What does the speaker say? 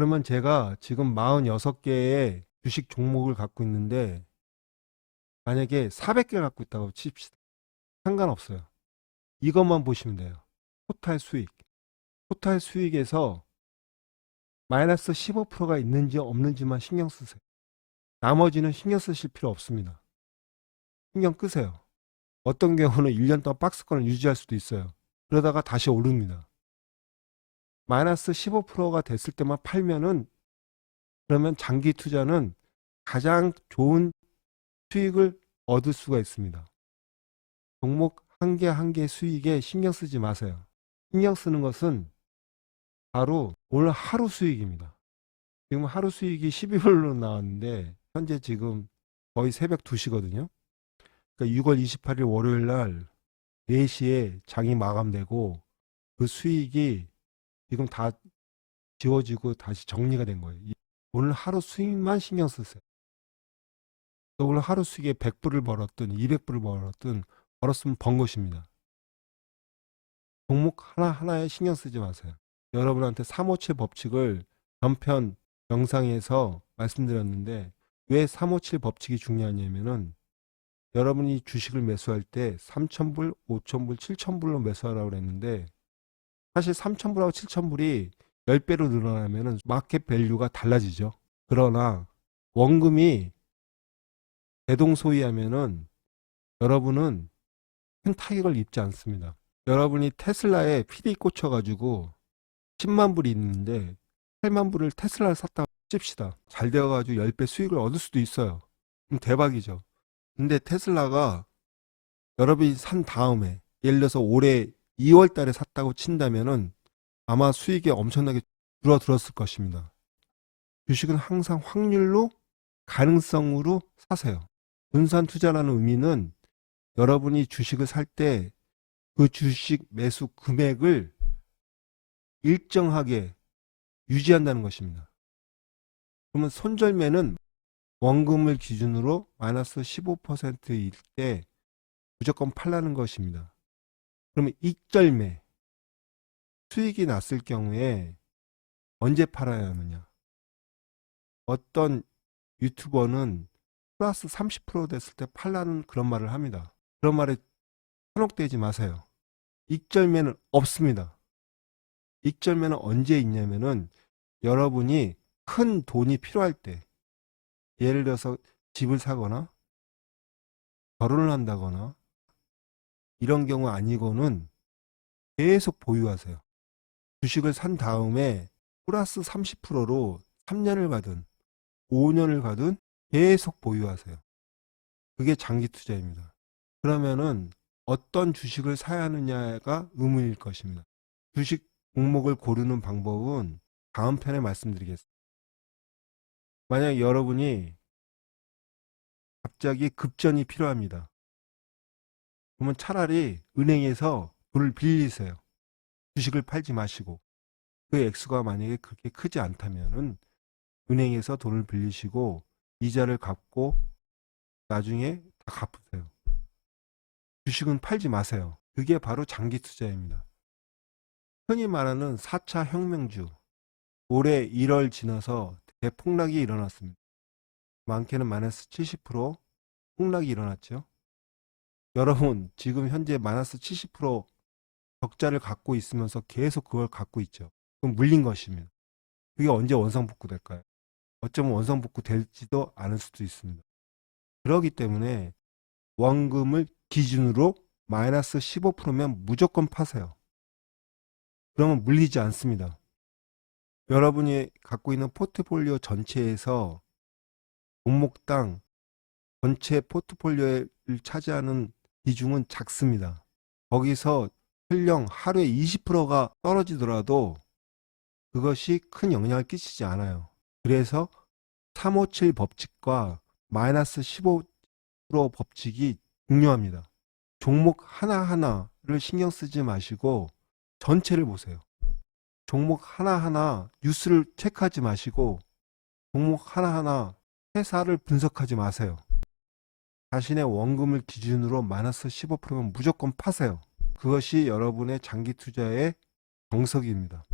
그러면 제가 지금 46개의 주식 종목을 갖고 있는데 만약에 400개 갖고 있다고 칩시다. 상관없어요. 이것만 보시면 돼요. 토탈 수익. 토탈 수익에서 마이너스 15%가 있는지 없는지만 신경 쓰세요. 나머지는 신경 쓰실 필요 없습니다. 신경 끄세요. 어떤 경우는 1년 동안 박스권을 유지할 수도 있어요. 그러다가 다시 오릅니다. 마이너스 15%가 됐을 때만 팔면은 그러면 장기 투자는 가장 좋은 수익을 얻을 수가 있습니다. 종목 한 개 한 개 수익에 신경 쓰지 마세요. 신경 쓰는 것은 바로 오늘 하루 수익입니다. 지금 하루 수익이 12불로 나왔는데 현재 지금 거의 새벽 2시거든요. 그러니까 6월 28일 월요일 날 4시에 장이 마감되고 그 수익이 지금 다 지워지고 다시 정리가 된 거예요. 오늘 하루 수익만 신경 쓰세요. 오늘 하루 수익에 100불을 벌었든 200불을 벌었든 벌었으면 번 것입니다. 종목 하나하나에 신경 쓰지 마세요. 여러분한테 357 법칙을 전편 영상에서 말씀드렸는데 왜 357 법칙이 중요하냐면은 여러분이 주식을 매수할 때 3,000불, 5,000불, 7,000불로 매수하라고 그랬는데 사실 3,000불하고 7,000불이 10배로 늘어나면은 마켓 밸류가 달라지죠. 그러나 원금이 대동소이하면은 여러분은 큰 타격을 입지 않습니다. 여러분이 테슬라에 PD 꽂혀가지고 10만 불이 있는데 8만 불을 테슬라를 샀다고 칩시다. 잘 되어가지고 10배 수익을 얻을 수도 있어요. 그럼 대박이죠. 근데 테슬라가 여러분이 산 다음에 예를 들어서 올해 2월 달에 샀다고 친다면은 아마 수익이 엄청나게 줄어들었을 것입니다. 주식은 항상 확률로 가능성으로 사세요. 분산 투자라는 의미는 여러분이 주식을 살 때 그 주식 매수 금액을 일정하게 유지한다는 것입니다. 그러면 손절매는 원금을 기준으로 마이너스 15%일 때 무조건 팔라는 것입니다. 그러면 익절매, 수익이 났을 경우에 언제 팔아야 하느냐? 어떤 유튜버는 플러스 30% 됐을 때 팔라는 그런 말을 합니다. 그런 말에 현혹되지 마세요. 익절매는 없습니다. 익절매는 언제 있냐면은 여러분이 큰 돈이 필요할 때, 예를 들어서 집을 사거나 결혼을 한다거나 이런 경우 아니고는 계속 보유하세요. 주식을 산 다음에 플러스 30%로 3년을 가든 5년을 가든 계속 보유하세요. 그게 장기 투자입니다. 그러면은 어떤 주식을 사야 하느냐가 의문일 것입니다. 주식 종목을 고르는 방법은 다음 편에 말씀드리겠습니다. 만약 여러분이 갑자기 급전이 필요합니다. 그러면 차라리 은행에서 돈을 빌리세요. 주식을 팔지 마시고. 그 액수가 만약에 그렇게 크지 않다면은 은행에서 돈을 빌리시고 이자를 갚고 나중에 다 갚으세요. 주식은 팔지 마세요. 그게 바로 장기 투자입니다. 흔히 말하는 4차 혁명주, 올해 1월 지나서 대폭락이 일어났습니다. 많게는 마이너스 70% 폭락이 일어났죠. 여러분 지금 현재 마이너스 70% 적자를 갖고 있으면서 계속 그걸 갖고 있죠. 그럼 물린 것입니다. 그게 언제 원상복구 될까요? 어쩌면 원상복구 될지도 않을 수도 있습니다. 그렇기 때문에 원금을 기준으로 마이너스 15%면 무조건 파세요. 그러면 물리지 않습니다. 여러분이 갖고 있는 포트폴리오 전체에서 종목당 전체 포트폴리오를 차지하는 비중은 작습니다. 거기서 설령 하루에 20%가 떨어지더라도 그것이 큰 영향을 끼치지 않아요. 그래서 357 법칙과 마이너스 15% 법칙이 중요합니다. 종목 하나하나를 신경 쓰지 마시고 전체를 보세요. 종목 하나하나 뉴스를 체크하지 마시고 종목 하나하나 회사를 분석하지 마세요. 자신의 원금을 기준으로 마이너스 15%면 무조건 파세요. 그것이 여러분의 장기 투자의 정석입니다.